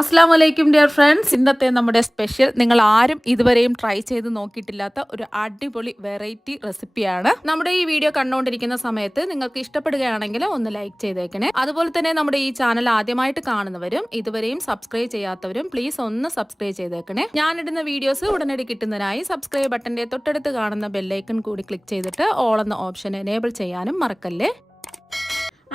അസ്സാം വലൈക്കും dear friends. ഇന്നത്തെ നമ്മുടെ സ്പെഷ്യൽ നിങ്ങൾ ആരും ഇതുവരെയും ട്രൈ ചെയ്ത് നോക്കിയിട്ടില്ലാത്ത ഒരു അടിപൊളി വെറൈറ്റി റെസിപ്പിയാണ്. നമ്മുടെ ഈ വീഡിയോ കണ്ടുകൊണ്ടിരിക്കുന്ന സമയത്ത് നിങ്ങൾക്ക് ഇഷ്ടപ്പെടുകയാണെങ്കിൽ ഒന്ന് ലൈക്ക് ചെയ്തേക്കണേ. അതുപോലെ തന്നെ നമ്മുടെ ഈ ചാനൽ ആദ്യമായിട്ട് കാണുന്നവരും ഇതുവരെയും സബ്സ്ക്രൈബ് ചെയ്യാത്തവരും പ്ലീസ് ഒന്ന് സബ്സ്ക്രൈബ് ചെയ്തേക്കണേ. ഞാനിടുന്ന വീഡിയോസ് ഉടനടി കിട്ടുന്നതിനായി സബ്സ്ക്രൈബ് ബട്ടന്റെ തൊട്ടടുത്ത് കാണുന്ന ബെല്ലൈക്കൺ കൂടി ക്ലിക്ക് ചെയ്തിട്ട് ഓൾ എന്ന ഓപ്ഷൻ എനേബിൾ ചെയ്യാനും മറക്കല്ലേ.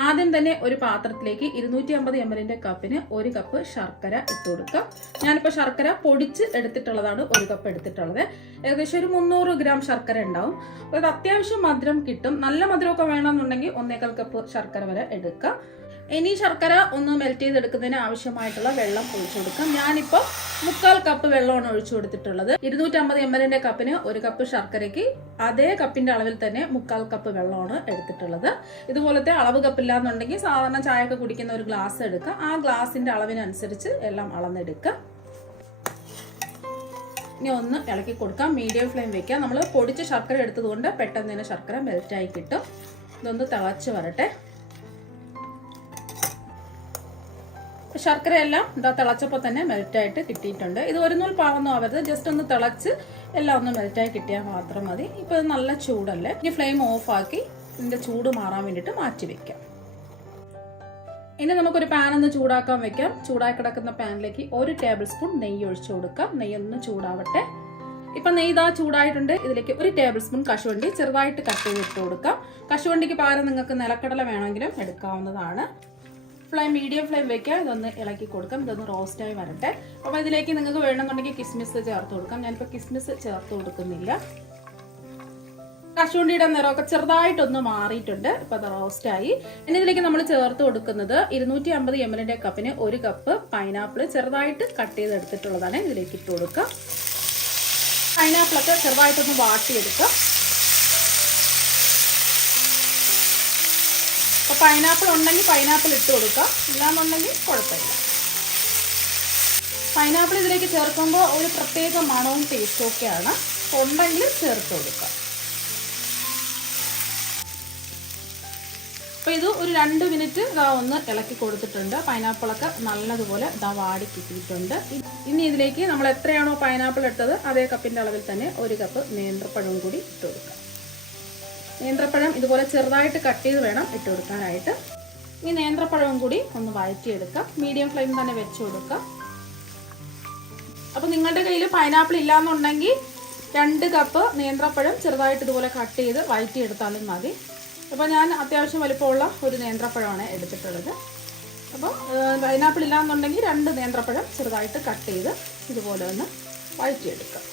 ആദ്യം തന്നെ ഒരു പാത്രത്തിലേക്ക് 250 ml കപ്പിന് 1 കപ്പ് ശർക്കര ഇട്ട് കൊടുക്കാം. ഞാനിപ്പോൾ ശർക്കര പൊടിച്ച് എടുത്തിട്ടുള്ളതാണ് 1 കപ്പ് എടുത്തിട്ടുള്ളത്. ഏകദേശം ഒരു 300 ഗ്രാം ശർക്കര ഉണ്ടാവും. അപ്പോൾ ഇത് അത്യാവശ്യം മധുരം കിട്ടും. നല്ല മധുരമൊക്കെ വേണമെന്നുണ്ടെങ്കിൽ 1.25 കപ്പ് ശർക്കര വരെ എടുക്കാം. ഇനി ശർക്കര ഒന്ന് മെൽറ്റ് ചെയ്തെടുക്കുന്നതിന് ആവശ്യമായിട്ടുള്ള വെള്ളം ഒഴിച്ചു കൊടുക്കാം. ഞാനിപ്പോൾ 3/4 കപ്പ് വെള്ളമാണ് ഒഴിച്ചു കൊടുത്തിട്ടുള്ളത്. 250 ml കപ്പിന് 1 കപ്പ് ശർക്കരയ്ക്ക് അതേ കപ്പിന്റെ അളവിൽ തന്നെ 3/4 കപ്പ് വെള്ളമാണ് എടുത്തിട്ടുള്ളത്. ഇതുപോലത്തെ അളവ് കപ്പില്ലാന്നുണ്ടെങ്കിൽ സാധാരണ ചായയൊക്കെ കുടിക്കുന്ന ഒരു ഗ്ലാസ് എടുക്കുക. ആ ഗ്ലാസിന്റെ അളവിനനുസരിച്ച് എല്ലാം അളന്നെടുക്കുക. ഇനി ഒന്ന് ഇളക്കി കൊടുക്കാം. മീഡിയം ഫ്ലെയിം വെക്കുക. നമ്മൾ പൊടിച്ച ശർക്കര എടുത്തതുകൊണ്ട് പെട്ടെന്ന് തന്നെ ശർക്കര മെൽറ്റായി കിട്ടും. ഇതൊന്ന് തിളച്ച് വരട്ടെ. ശർക്കര എല്ലാം ഇതാ തിളച്ചപ്പോൾ തന്നെ മെൽറ്റായിട്ട് കിട്ടിയിട്ടുണ്ട്. ഇത് ഒരു നൂൽ പാവൊന്നും ആവരുത്, ജസ്റ്റ് ഒന്ന് തിളച്ച് എല്ലാം ഒന്ന് മെൽറ്റായി കിട്ടിയാൽ മാത്രം മതി. ഇപ്പോൾ ഇത് നല്ല ചൂടല്ലേ. ഇനി ഫ്ലെയിം ഓഫാക്കി ഇതിൻ്റെ ചൂട് മാറാൻ വേണ്ടിയിട്ട് മാറ്റി വെക്കാം. ഇനി നമുക്കൊരു പാൻ ഒന്ന് ചൂടാക്കാൻ വെക്കാം. ചൂടായി കിടക്കുന്ന പാനിലേക്ക് 1 ടേബിൾ സ്പൂൺ നെയ്യ് ഒഴിച്ചു കൊടുക്കാം. നെയ്യൊന്ന് ചൂടാവട്ടെ. ഇപ്പം നെയ്യ് ഇതാ ചൂടായിട്ടുണ്ട്. ഇതിലേക്ക് 1 ടേബിൾ സ്പൂൺ കശുവണ്ടി ചെറുതായിട്ട് കട്ട് ചെയ്തിട്ട് കൊടുക്കാം. കശുവണ്ടിക്ക് പകരം നിങ്ങൾക്ക് നിലക്കടല വേണമെങ്കിലും എടുക്കാവുന്നതാണ്. ഫ്ലെയിം മീഡിയം ഫ്ലെയിം വെക്കുക. ഇതൊന്ന് ഇളക്കി കൊടുക്കാം. ഇതൊന്ന് റോസ്റ്റായി വരട്ടെ. അപ്പോൾ ഇതിലേക്ക് നിങ്ങൾക്ക് വേണമെന്നുണ്ടെങ്കിൽ കിസ്മിസ് ചേർത്ത് കൊടുക്കാം. ഞാനിപ്പോൾ കിസ്മിസ് ചേർത്ത് കൊടുക്കുന്നില്ല. കശുവണ്ടിയുടെ നിറമൊക്കെ ചെറുതായിട്ടൊന്ന് മാറിയിട്ടുണ്ട്. ഇപ്പം അത് റോസ്റ്റായി. ഇനി ഇതിലേക്ക് നമ്മൾ ചേർത്ത് കൊടുക്കുന്നത് 250 ml കപ്പിന് 1 കപ്പ് പൈനാപ്പിൾ ചെറുതായിട്ട് കട്ട് ചെയ്തെടുത്തിട്ടുള്ളതാണ്. ഇതിലേക്ക് ഇട്ട് കൊടുക്കുക. പൈനാപ്പിളൊക്കെ ചെറുതായിട്ടൊന്ന് വാട്ടിയെടുക്കുക. അപ്പോൾ പൈനാപ്പിൾ ഉണ്ടെങ്കിൽ പൈനാപ്പിൾ ഇട്ട് കൊടുക്കാം, ഇല്ലാന്നുണ്ടെങ്കിൽ കുഴപ്പമില്ല. പൈനാപ്പിൾ ഇതിലേക്ക് ചേർക്കുമ്പോൾ ഒരു പ്രത്യേക മണവും ടേസ്റ്റും ഒക്കെയാണ്. ഉണ്ടെങ്കിൽ ചേർത്ത് കൊടുക്കാം. അപ്പോൾ ഇത് ഒരു 2 മിനിറ്റ് ഇതാ ഒന്ന് ഇളക്കി കൊടുത്തിട്ടുണ്ട്. പൈനാപ്പിളൊക്കെ നല്ലതുപോലെ ഇതാ വാടി കിട്ടിയിട്ടുണ്ട്. ഇനി ഇതിലേക്ക് നമ്മൾ എത്രയാണോ പൈനാപ്പിൾ ഇട്ടത് അതേ കപ്പിൻ്റെ അളവിൽ തന്നെ 1 കപ്പ് നേന്ത്രപ്പഴവും കൂടി ഇട്ട് കൊടുക്കാം. നേന്ത്രപ്പഴം ഇതുപോലെ ചെറുതായിട്ട് കട്ട് ചെയ്ത് വേണം ഇട്ട് കൊടുക്കാനായിട്ട്. ഈ നേന്ത്രപ്പഴവും കൂടി ഒന്ന് വഴറ്റിയെടുക്കാം. മീഡിയം ഫ്ലെയിം തന്നെ വെച്ച് കൊടുക്കാം. അപ്പോൾ നിങ്ങളുടെ കയ്യിൽ പൈനാപ്പിൾ ഇല്ലാന്നുണ്ടെങ്കിൽ 2 കപ്പ് നേന്ത്രപ്പഴം ചെറുതായിട്ട് ഇതുപോലെ കട്ട് ചെയ്ത് വഴറ്റിയെടുത്താലും മതി. അപ്പോൾ ഞാൻ അത്യാവശ്യം വലുപ്പമുള്ള ഒരു നേന്ത്രപ്പഴമാണ് എടുത്തിട്ടുള്ളത്. അപ്പോൾ പൈനാപ്പിൾ ഇല്ലാന്നുണ്ടെങ്കിൽ 2 നേന്ത്രപ്പഴം ചെറുതായിട്ട് കട്ട് ചെയ്ത് ഇതുപോലെ ഒന്ന് വഴറ്റിയെടുക്കാം.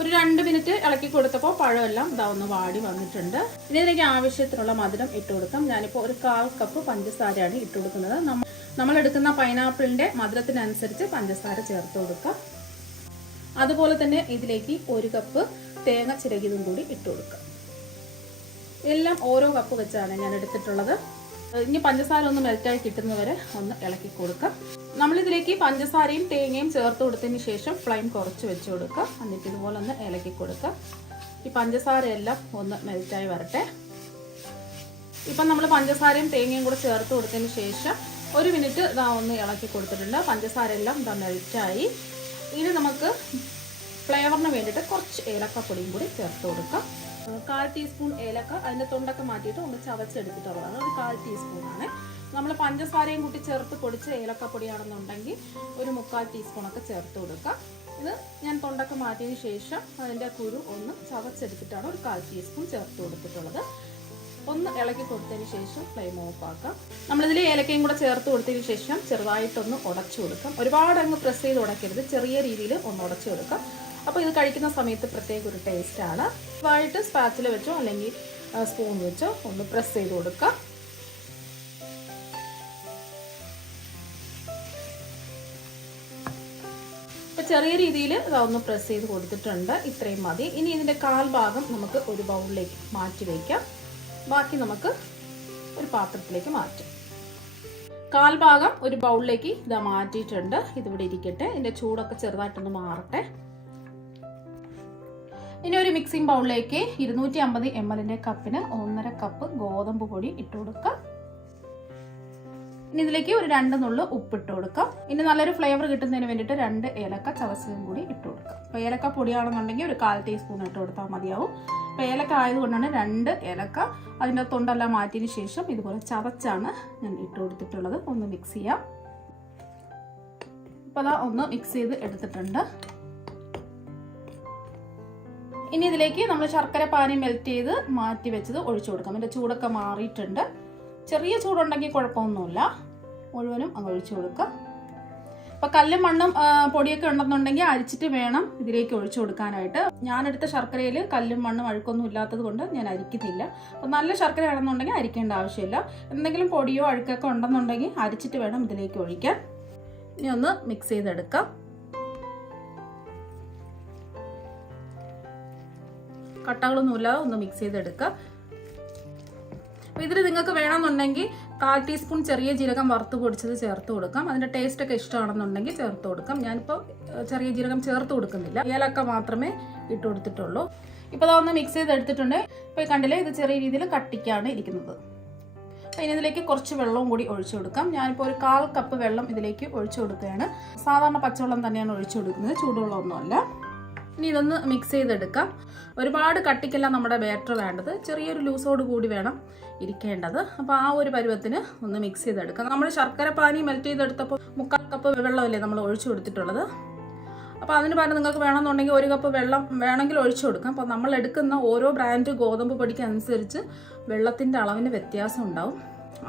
ഒരു 2 മിനിറ്റ് ഇളക്കി കൊടുത്തപ്പോൾ പഴമെല്ലാം ഇതാ ഒന്ന് വാടി വന്നിട്ടുണ്ട്. ഇനി ഇതിലേക്ക് ആവശ്യത്തിനുള്ള മധുരം ഇട്ട് കൊടുക്കാം. ഞാനിപ്പോൾ ഒരു 1/4 കപ്പ് പഞ്ചസാരയാണ് ഇട്ട് കൊടുക്കുന്നത്. നമ്മൾ എടുക്കുന്ന പൈനാപ്പിളിൻ്റെ മധുരത്തിനനുസരിച്ച് പഞ്ചസാര ചേർത്ത് കൊടുക്കാം. അതുപോലെ തന്നെ ഇതിലേക്ക് 1 കപ്പ് തേങ്ങ ചിരകിയതും കൂടി ഇട്ട് കൊടുക്കാം. എല്ലാം ഓരോ കപ്പ് വെച്ചാണ് ഞാൻ എടുത്തിട്ടുള്ളത്. ഇനി പഞ്ചസാര ഒന്ന് മെൽറ്റായി കിട്ടുന്നവരെ ഒന്ന് ഇളക്കി കൊടുക്കാം. നമ്മളിതിലേക്ക് പഞ്ചസാരയും തേങ്ങയും ചേർത്ത് കൊടുത്തതിന് ശേഷം ഫ്ലെയിം കുറച്ച് വെച്ച് കൊടുക്കാം. എന്നിട്ട് ഇതുപോലെ ഒന്ന് ഇളക്കി കൊടുക്കാം. ഈ പഞ്ചസാരയെല്ലാം ഒന്ന് മെൽറ്റായി വരട്ടെ. ഇപ്പം നമ്മൾ പഞ്ചസാരയും തേങ്ങയും കൂടെ ചേർത്ത് കൊടുത്തതിന് ശേഷം 1 മിനിറ്റ് ഇതാ ഒന്ന് ഇളക്കി കൊടുത്തിട്ടുണ്ട്. പഞ്ചസാരയെല്ലാം ഇതാ മെൽറ്റായി. ഇനി നമുക്ക് ഫ്ലേവറിന് വേണ്ടിയിട്ട് കുറച്ച് ഏലക്കപ്പൊടിയും കൂടി ചേർത്ത് കൊടുക്കാം. 1/4 ടീസ്പൂൺ ഏലക്ക അതിൻ്റെ തൊണ്ടൊക്കെ മാറ്റിയിട്ട് ഒന്ന് ചവച്ചെടുത്തിട്ടുള്ളതാണ്. ഒരു 1/4 ടീസ്പൂണാണ്. നമ്മൾ പഞ്ചസാരയും കൂട്ടി ചേർത്ത് പൊടിച്ച് ഏലക്കപ്പൊടിയാണെന്നുണ്ടെങ്കിൽ ഒരു 3/4 ടീസ്പൂണൊക്കെ ചേർത്ത് കൊടുക്കാം. ഇത് ഞാൻ തൊണ്ടൊക്കെ മാറ്റിയതിന് ശേഷം അതിൻ്റെ കുരു ഒന്ന് ചവച്ചെടുത്തിട്ടാണ് ഒരു 1/4 ടീസ്പൂൺ ചേർത്ത് കൊടുത്തിട്ടുള്ളത്. ഒന്ന് ഇളക്കി കൊടുത്തതിന് ശേഷം ഫ്ലെയിം ഓഫ് ആക്കാം. നമ്മളിതിൽ ഏലക്കയും കൂടെ ചേർത്ത് കൊടുത്തതിന് ശേഷം ചെറുതായിട്ടൊന്ന് ഉടച്ചു കൊടുക്കാം. ഒരുപാട് അങ്ങ് പ്രസ് ചെയ്ത് ഉടക്കരുത്, ചെറിയ രീതിയിൽ ഒന്ന് ഉടച്ചു കൊടുക്കാം. അപ്പോൾ ഇത് കഴിക്കുന്ന സമയത്ത് പ്രത്യേക ഒരു ടേസ്റ്റാണ്. ചെറുതായിട്ട് സ്പാച്ചിൽ വെച്ചോ അല്ലെങ്കിൽ സ്പൂൺ വെച്ചോ ഒന്ന് പ്രസ് ചെയ്ത് കൊടുക്കാം. അപ്പോൾ ചെറിയ രീതിയിൽ ഇതൊന്ന് പ്രസ് ചെയ്ത് കൊടുത്തിട്ടുണ്ട്. ഇത്രയും മതി. ഇനി ഇതിൻ്റെ 1/4 ഭാഗം നമുക്ക് ഒരു ബൗളിലേക്ക് മാറ്റി വയ്ക്കാം. ബാക്കി നമുക്ക് ഒരു പാത്രത്തിലേക്ക് മാറ്റാം. 1/4 ഭാഗം ഒരു ബൗളിലേക്ക് ഇതാ മാറ്റിയിട്ടുണ്ട്. ഇതിവിടെ ഇരിക്കട്ടെ. ഇതിൻ്റെ ചൂടൊക്കെ ചെറുതായിട്ടൊന്ന് മാറട്ടെ. ഇനി ഒരു മിക്സിംഗ് ബൗളിലേക്ക് 250 ml കപ്പിന് 1.5 കപ്പ് ഗോതമ്പ് പൊടി ഇട്ട് കൊടുക്കാം. ഇനി ഇതിലേക്ക് ഒരു 2 നുള്ളു ഉപ്പിട്ട് കൊടുക്കാം. ഇനി നല്ലൊരു ഫ്ലേവർ കിട്ടുന്നതിന് വേണ്ടിയിട്ട് 2 ഏലക്ക ചതച്ചതും കൂടി ഇട്ട് കൊടുക്കാം. അപ്പോൾ ഏലക്ക പൊടിയാണെന്നുണ്ടെങ്കിൽ ഒരു 1/4 ടീസ്പൂൺ ഇട്ട് കൊടുത്താൽ മതിയാവും. അപ്പോൾ ഏലക്ക ആയതുകൊണ്ടാണ് 2 ഏലക്ക അതിൻ്റെ തൊണ്ടെല്ലാം മാറ്റിയതിന് ശേഷം ഇതുപോലെ ചതച്ചാണ് ഞാൻ ഇട്ട് കൊടുത്തിട്ടുള്ളത്. ഒന്ന് മിക്സ് ചെയ്യാം. അപ്പോൾ അതാ ഒന്ന് മിക്സ് ചെയ്ത് എടുത്തിട്ടുണ്ട്. ഇനി ഇതിലേക്ക് നമ്മൾ ശർക്കര പാനി മെൽറ്റ് ചെയ്ത് മാറ്റി വെച്ചത് ഒഴിച്ചു കൊടുക്കാം. ഇതിൻ്റെ ചൂടൊക്കെ മാറിയിട്ടുണ്ട്. ചെറിയ ചൂടുണ്ടെങ്കിൽ കുഴപ്പമൊന്നുമില്ല, മുഴുവനും അങ്ങ് ഒഴിച്ചു കൊടുക്കാം. അപ്പോൾ കല്ലും മണ്ണും പൊടിയൊക്കെ ഉണ്ടെന്നുണ്ടെങ്കിൽ അരിച്ചിട്ട് വേണം ഇതിലേക്ക് ഒഴിച്ചു കൊടുക്കാനായിട്ട്. ഞാനെടുത്ത ശർക്കരയിൽ കല്ലും മണ്ണും അഴുക്കൊന്നും ഇല്ലാത്തത് കൊണ്ട് ഞാൻ അരിക്കുന്നില്ല. അപ്പോൾ നല്ല ശർക്കര ആണെന്നുണ്ടെങ്കിൽ അരിക്കേണ്ട ആവശ്യമില്ല. എന്തെങ്കിലും പൊടിയോ അഴുക്കൊക്കെ ഉണ്ടെന്നുണ്ടെങ്കിൽ അരിച്ചിട്ട് വേണം ഇതിലേക്ക് ഒഴിക്കാൻ. ഇനി ഒന്ന് മിക്സ് ചെയ്തെടുക്കാം. കട്ടകളൊന്നുമില്ലാതെ ഒന്ന് മിക്സ് ചെയ്തെടുക്കുക. അപ്പോൾ ഇതിൽ നിങ്ങൾക്ക് വേണമെന്നുണ്ടെങ്കിൽ 1/4 ടീസ്പൂൺ ചെറിയ ജീരകം വറുത്ത് പൊടിച്ചത് ചേർത്ത് കൊടുക്കാം. അതിൻ്റെ ടേസ്റ്റൊക്കെ ഇഷ്ടമാണെന്നുണ്ടെങ്കിൽ ചേർത്ത് കൊടുക്കാം. ഞാനിപ്പോൾ ചെറിയ ജീരകം ചേർത്ത് കൊടുക്കുന്നില്ല, ഏലക്ക മാത്രമേ ഇട്ട് കൊടുത്തിട്ടുള്ളൂ. ഇപ്പോൾ അതൊന്ന് മിക്സ് ചെയ്തെടുത്തിട്ടുണ്ട്. ഇപ്പോൾ കണ്ടില്ലേ, ഇത് ചെറിയ രീതിയിൽ കട്ടിക്കാണ് ഇരിക്കുന്നത്. അപ്പോൾ ഇനി ഇതിലേക്ക് കുറച്ച് വെള്ളവും കൂടി ഒഴിച്ചു കൊടുക്കാം. ഞാനിപ്പോൾ ഒരു 1/4 കപ്പ് വെള്ളം ഇതിലേക്ക് ഒഴിച്ചു കൊടുക്കുകയാണ്. സാധാരണ പച്ചവെള്ളം തന്നെയാണ് ഒഴിച്ചു കൊടുക്കുന്നത്, ചൂടുവെള്ളമൊന്നുമല്ല. ഇനി ഇതൊന്ന് മിക്സ് ചെയ്തെടുക്കാം. ഒരുപാട് കട്ടിക്കല്ല നമ്മുടെ ബാറ്റർ വേണ്ടത്, ചെറിയൊരു ലൂസോട് കൂടി വേണം ഇരിക്കേണ്ടത്. അപ്പോൾ ആ ഒരു പരുവത്തിന് ഒന്ന് മിക്സ് ചെയ്തെടുക്കാം. നമ്മൾ ശർക്കര പാനി മെൽറ്റ് ചെയ്തെടുത്തപ്പോൾ 1/4 കപ്പ് വെള്ളമല്ലേ നമ്മൾ ഒഴിച്ചു കൊടുത്തിട്ടുള്ളത്. അപ്പോൾ അതിന് പകരം നിങ്ങൾക്ക് വേണമെന്നുണ്ടെങ്കിൽ 1 കപ്പ് വെള്ളം വേണമെങ്കിൽ ഒഴിച്ചു കൊടുക്കാം. അപ്പോൾ നമ്മൾ എടുക്കുന്ന ഓരോ ബ്രാൻഡ് ഗോതമ്പ് പൊടിക്ക് അനുസരിച്ച് വെള്ളത്തിൻ്റെ അളവിന് വ്യത്യാസം ഉണ്ടാവും.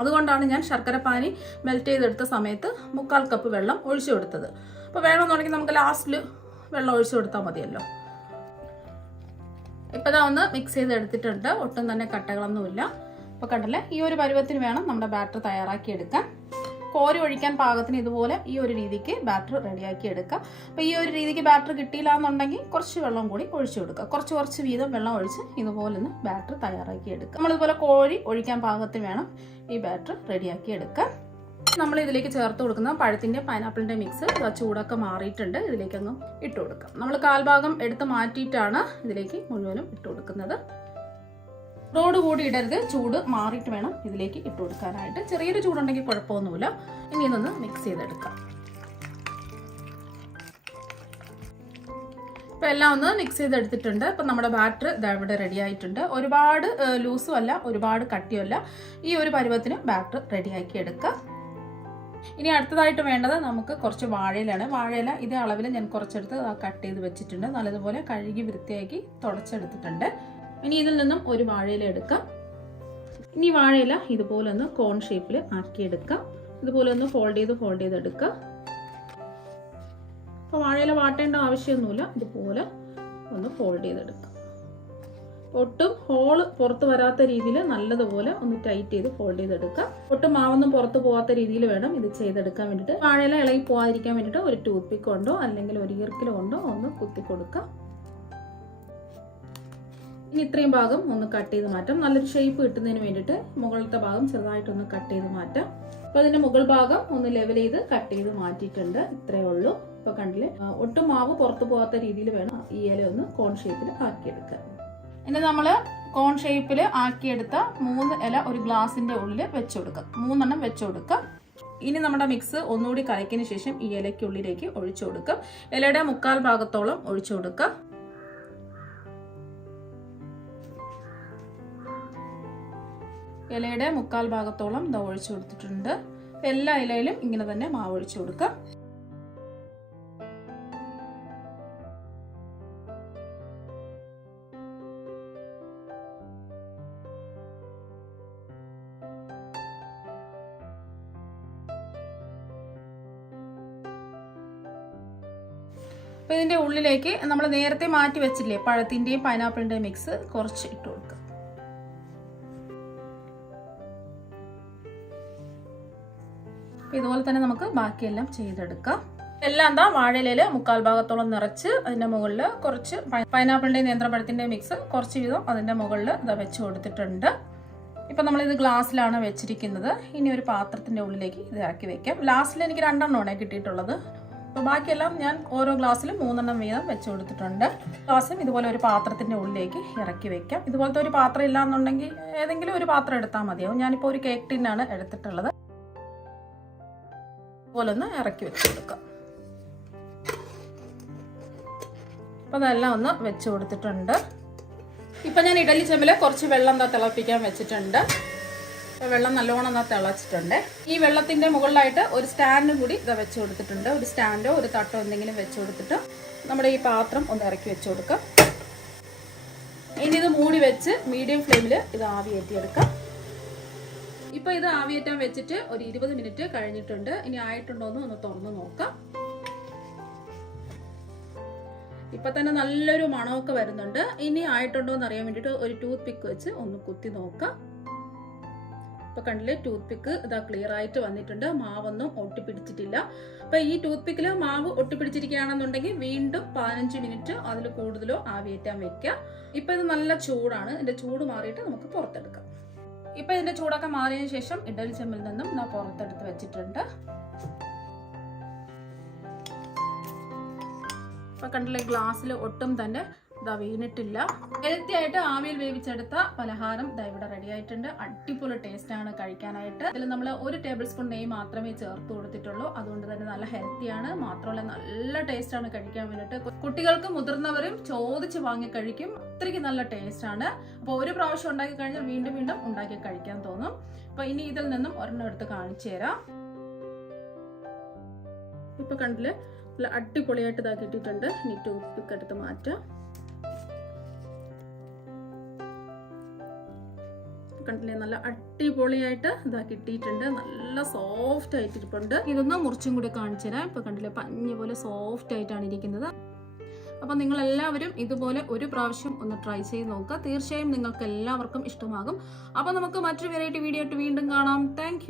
അതുകൊണ്ടാണ് ഞാൻ ശർക്കര പാനി മെൽറ്റ് ചെയ്തെടുത്ത സമയത്ത് 1/4 കപ്പ് വെള്ളം ഒഴിച്ചു കൊടുത്തത്. അപ്പോൾ വേണമെന്നുണ്ടെങ്കിൽ നമുക്ക് ലാസ്റ്റിൽ വെള്ളം ഒഴിച്ചു കൊടുത്താൽ മതിയല്ലോ. ഇപ്പോൾ ഇതാ ഒന്ന് മിക്സ് ചെയ്തെടുത്തിട്ടുണ്ട്. ഒട്ടും തന്നെ കട്ടകളൊന്നുമില്ല. അപ്പോൾ കണ്ടല്ലേ, ഈ ഒരു പരുവത്തിന് വേണം നമ്മുടെ ബാറ്റർ തയ്യാറാക്കി എടുക്കാൻ. കോരി ഒഴിക്കാൻ പാകത്തിന് ഇതുപോലെ ഈ ഒരു രീതിക്ക് ബാറ്റർ റെഡിയാക്കി എടുക്കുക. അപ്പോൾ ഈ ഒരു രീതിക്ക് ബാറ്റർ കിട്ടിയില്ല എന്നുണ്ടെങ്കിൽ കുറച്ച് വെള്ളം കൂടി ഒഴിച്ചു കൊടുക്കുക. കുറച്ച് വീതം വെള്ളം ഒഴിച്ച് ഇതുപോലെ ഒന്ന് ബാറ്റർ തയ്യാറാക്കി എടുക്കുക. നമ്മളിതുപോലെ കോരി ഒഴിക്കാൻ പാകത്തിന് വേണം ഈ ബാറ്റർ റെഡിയാക്കി എടുക്കാൻ. നമ്മൾ ഇതിലേക്ക് ചേർത്ത് കൊടുക്കുന്ന പഴത്തിൻ്റെ പൈനാപ്പിളിൻ്റെ മിക്സ് ചൂടൊക്കെ മാറിയിട്ടുണ്ട്. ഇതിലേക്ക് അങ്ങ് ഇട്ട് കൊടുക്കാം. നമ്മൾ 1/4 ഭാഗം എടുത്ത് മാറ്റിയിട്ടാണ് ഇതിലേക്ക് മുഴുവനും ഇട്ട് കൊടുക്കുന്നത്. ചൂടോട് കൂടി ഇടരുത്, ചൂട് മാറിയിട്ട് വേണം ഇതിലേക്ക് ഇട്ട് കൊടുക്കാനായിട്ട്. ചെറിയൊരു ചൂടുണ്ടെങ്കിൽ കുഴപ്പമൊന്നുമില്ല. ഇനി ഇതൊന്ന് മിക്സ് ചെയ്തെടുക്കാം. അപ്പോൾ എല്ലാം ഒന്ന് മിക്സ് ചെയ്തെടുത്തിട്ടുണ്ട്. അപ്പം നമ്മുടെ ബാറ്റർ ഇവിടെ റെഡി ആയിട്ടുണ്ട്. ഒരുപാട് ലൂസും അല്ല, ഒരുപാട് കട്ടിയല്ല. ഈ ഒരു പരുവത്തിന് ബാറ്റർ റെഡിയാക്കി എടുക്കുക. ഇനി അടുത്തതായിട്ട് വേണ്ടത് നമുക്ക് കുറച്ച് വാഴയിലാണ്. വാഴയില ഇതേ അളവിൽ ഞാൻ കുറച്ചെടുത്ത് കട്ട് ചെയ്ത് വെച്ചിട്ടുണ്ട്. നല്ലതുപോലെ കഴുകി വൃത്തിയാക്കി തുടച്ചെടുത്തിട്ടുണ്ട്. ഇനി ഇതിൽ നിന്നും ഒരു വാഴയില എടുക്കാം. ഇനി വാഴയില ഇതുപോലെ ഒന്ന് കോൺ ഷേപ്പിൽ ആക്കിയെടുക്കാം. ഇതുപോലെ ഒന്ന് ഫോൾഡ് ചെയ്ത് എടുക്കുക. അപ്പോൾ വാഴയില വാട്ടേണ്ട ആവശ്യമൊന്നുമില്ല. ഇതുപോലെ ഒന്ന് ഫോൾഡ് ചെയ്തെടുക്കാം. ഒട്ടും ഹോള് പുറത്ത് വരാത്ത രീതിയിൽ നല്ലതുപോലെ ഒന്ന് ടൈറ്റ് ചെയ്ത് ഫോൾഡ് ചെയ്തെടുക്കാം. ഒട്ടും മാവൊന്നും പുറത്ത് പോകാത്ത രീതിയിൽ വേണം ഇത് ചെയ്തെടുക്കാൻ വേണ്ടിയിട്ട്. വാഴയില ഇളകി പോകാതിരിക്കാൻ വേണ്ടിയിട്ട് ഒരു ടൂത്ത് പിക്ക് കൊണ്ടോ അല്ലെങ്കിൽ ഒരു ഈർക്കിൽ കൊണ്ടോ ഒന്ന് കുത്തി കൊടുക്കാം. ഇനി ഇത്രയും ഭാഗം ഒന്ന് കട്ട് ചെയ്ത് മാറ്റാം. നല്ലൊരു ഷേപ്പ് കിട്ടുന്നതിന് വേണ്ടിയിട്ട് മുകളിലത്തെ ഭാഗം ചെറുതായിട്ടൊന്ന് കട്ട് ചെയ്ത് മാറ്റാം. അപ്പോൾ അതിൻ്റെ മുകൾ ഭാഗം ഒന്ന് ലെവൽ ചെയ്ത് കട്ട് ചെയ്ത് മാറ്റിയിട്ടുണ്ട്. ഇത്രയേ ഉള്ളൂ. ഇപ്പോൾ കണ്ടില്ലേ, ഒട്ടും മാവ് പുറത്ത് പോകാത്ത രീതിയിൽ വേണം ഈ ഇല ഒന്ന് കോൺ ഷേപ്പിൽ ആക്കിയെടുക്കാൻ. ഇനി നമ്മൾ കോൺ ഷേപ്പിൽ ആക്കിയെടുത്ത 3 ഇല ഒരു ഗ്ലാസിന്റെ ഉള്ളിൽ വെച്ചു കൊടുക്കാം. 3 എണ്ണം വെച്ചു കൊടുക്കാം. ഇനി നമ്മുടെ മിക്സ് ഒന്നുകൂടി കലക്കിയതിന് ശേഷം ഈ ഇലയ്ക്കുള്ളിലേക്ക് ഒഴിച്ചു കൊടുക്കാം. ഇലയുടെ 1/4 ഭാഗത്തോളം ഒഴിച്ചു കൊടുക്കാം. ഇലയുടെ 1/4 ഭാഗത്തോളം ഇത് ഒഴിച്ചു കൊടുത്തിട്ടുണ്ട്. എല്ലാ ഇലയിലും ഇങ്ങനെ തന്നെ മാവ് ഒഴിച്ചു കൊടുക്കാം. അപ്പോൾ ഇതിൻ്റെ ഉള്ളിലേക്ക് നമ്മൾ നേരത്തെ മാറ്റി വെച്ചില്ലേ പഴത്തിൻ്റെയും പൈനാപ്പിളിൻ്റെയും മിക്സ് കുറച്ച് ഇട്ട് കൊടുക്കുക. ഇതുപോലെ തന്നെ നമുക്ക് ബാക്കിയെല്ലാം ചെയ്തെടുക്കാം. എല്ലാം എന്താ വാഴയിലയിൽ 1/4 ഭാഗത്തോളം നിറച്ച് അതിൻ്റെ മുകളിൽ കുറച്ച് പൈനാപ്പിളിൻ്റെയും നേന്ത്രപ്പഴത്തിൻ്റെയും മിക്സ് കുറച്ച് വീതം അതിൻ്റെ മുകളിൽ ഇതാ വെച്ച് കൊടുത്തിട്ടുണ്ട്. ഇപ്പം നമ്മളിത് ഗ്ലാസ്സിലാണ് വെച്ചിരിക്കുന്നത്. ഇനി ഒരു പാത്രത്തിൻ്റെ ഉള്ളിലേക്ക് ഇത് ഇറക്കി വെക്കാം. ലാസ്റ്റിൽ എനിക്ക് 2 എണ്ണമാണ് കിട്ടിയിട്ടുള്ളത്. അപ്പോൾ ബാക്കിയെല്ലാം ഞാൻ ഓരോ ഗ്ലാസ്സിലും 3 എണ്ണം വീതം വെച്ച് കൊടുത്തിട്ടുണ്ട്. ഗ്ലാസ്സും ഇതുപോലെ ഒരു പാത്രത്തിൻ്റെ ഉള്ളിലേക്ക് ഇറക്കി വെക്കാം. ഇതുപോലത്തെ ഒരു പാത്രം ഇല്ലാന്നുണ്ടെങ്കിൽ ഏതെങ്കിലും ഒരു പാത്രം എടുത്താൽ മതിയാവും. ഞാനിപ്പോൾ ഒരു കേക്ക് ടിന്നാണ് എടുത്തിട്ടുള്ളത്. പോലെ ഒന്ന് ഇറക്കി വെച്ച് കൊടുക്കാം. അപ്പോൾ അതെല്ലാം ഒന്ന് വെച്ച് കൊടുത്തിട്ടുണ്ട്. ഇപ്പം ഞാൻ ഇഡലി ചെമ്പിൽ കുറച്ച് വെള്ളം തിളപ്പിക്കാൻ വെച്ചിട്ടുണ്ട്. വെള്ളം നല്ലോണം തിളച്ചിട്ടുണ്ട്. ഈ വെള്ളത്തിൻ്റെ മുകളിലായിട്ട് ഒരു സ്റ്റാൻഡും കൂടി വെച്ച് കൊടുത്തിട്ടുണ്ട്. ഒരു സ്റ്റാൻഡോ ഒരു തട്ടോ എന്തെങ്കിലും വെച്ച് കൊടുത്തിട്ട് നമ്മുടെ ഈ പാത്രം ഒന്ന് ഇറക്കി വെച്ച് കൊടുക്കാം. ഇനി ഇത് മൂടി വെച്ച് മീഡിയം ഫ്ലെയിമിൽ ഇത് ആവിയേറ്റിയെടുക്കാം. ഇപ്പൊ ഇത് ആവിയേറ്റാൻ വെച്ചിട്ട് ഒരു 20 മിനിറ്റ് കഴിഞ്ഞിട്ടുണ്ട്. ഇനി ആയിട്ടുണ്ടോ എന്ന് ഒന്ന് തുറന്ന് നോക്കാം. ഇപ്പൊ തന്നെ നല്ലൊരു മണമൊക്കെ വരുന്നുണ്ട്. ഇനി ആയിട്ടുണ്ടോ എന്ന് അറിയാൻ വേണ്ടിയിട്ട് ഒരു ടൂത്ത് പിക്ക് വെച്ച് ഒന്ന് കുത്തി നോക്കാം. ഇപ്പൊ കണ്ടില്ലേ, ടൂത്ത് പിക്ക് ഇതാ ക്ലിയർ ആയിട്ട് വന്നിട്ടുണ്ട്. മാവൊന്നും ഒട്ടിപ്പിടിച്ചിട്ടില്ല. അപ്പൊ ഈ ടൂത്ത് പിക്കില് മാവ് ഒട്ടിപ്പിടിച്ചിരിക്കുകയാണെന്നുണ്ടെങ്കിൽ വീണ്ടും 15 മിനിറ്റ് അതിൽ കൂടുതലോ ആവിയേറ്റാൻ വെക്കുക. ഇപ്പൊ ഇത് നല്ല ചൂടാണ്. ഇതിന്റെ ചൂട് മാറിയിട്ട് നമുക്ക് പുറത്തെടുക്കാം. ഇപ്പൊ ഇതിന്റെ ചൂടൊക്കെ മാറിയതിനു ശേഷം ഇഡലി ചെമ്പിൽ നിന്നും ഞാൻ പുറത്തെടുത്ത് വെച്ചിട്ടുണ്ട്. ഇപ്പൊ കണ്ടില്ലേ, ഗ്ലാസ്സിൽ ഒട്ടും തന്നെ ഇതാ വീണിട്ടില്ല. ഹെൽത്തി ആയിട്ട് ആവിയിൽ വേവിച്ചെടുത്ത പലഹാരം ഇതാ ഇവിടെ റെഡി ആയിട്ടുണ്ട്. അടിപൊളി ടേസ്റ്റ് ആണ് കഴിക്കാനായിട്ട്. ഇതിൽ നമ്മൾ 1 ടേബിൾ സ്പൂൺ നെയ്യ് മാത്രമേ ചേർത്ത് കൊടുത്തിട്ടുള്ളൂ. അതുകൊണ്ട് തന്നെ നല്ല ഹെൽത്തിയാണ്. മാത്രമല്ല നല്ല ടേസ്റ്റ് ആണ് കഴിക്കാൻ വേണ്ടിയിട്ട്. കുട്ടികൾക്ക് മുതിർന്നവരും ചോദിച്ച് വാങ്ങി കഴിക്കും. അത്രയ്ക്ക് നല്ല ടേസ്റ്റ് ആണ്. അപ്പോൾ ഒരു പ്രാവശ്യം ഉണ്ടാക്കി കഴിഞ്ഞാൽ വീണ്ടും വീണ്ടും ഉണ്ടാക്കി കഴിക്കാൻ തോന്നും. അപ്പൊ ഇനി ഇതിൽ നിന്നും ഒരെണ്ണം എടുത്ത് കാണിച്ചു തരാം. ഇപ്പൊ കണ്ടില്ലേ, നല്ല അടിപൊളിയായിട്ട് ഇതാക്കി ഇട്ടിട്ടുണ്ട്. ഇനി ടൂത്ത് പിക്ക് എടുത്ത് മാറ്റാം. കണ്ടില്ലേ, നല്ല അടിപൊളിയായിട്ട് ഇതാ കിട്ടിയിട്ടുണ്ട്. നല്ല സോഫ്റ്റ് ആയിട്ട് ഇരിപ്പുണ്ട്. ഇതൊന്ന് മുറിച്ചും കൂടി കാണിച്ചു തരാം. ഇപ്പൊ കണ്ടില്ലേ, പഞ്ഞി പോലെ സോഫ്റ്റ് ആയിട്ടാണ് ഇരിക്കുന്നത്. അപ്പൊ നിങ്ങൾ എല്ലാവരും ഇതുപോലെ ഒരു പ്രാവശ്യം ഒന്ന് ട്രൈ ചെയ്ത് നോക്കുക. തീർച്ചയായും നിങ്ങൾക്ക് എല്ലാവർക്കും ഇഷ്ടമാകും. അപ്പൊ നമുക്ക് മറ്റൊരു വെറൈറ്റി വീഡിയോ ആയിട്ട് വീണ്ടും കാണാം. താങ്ക്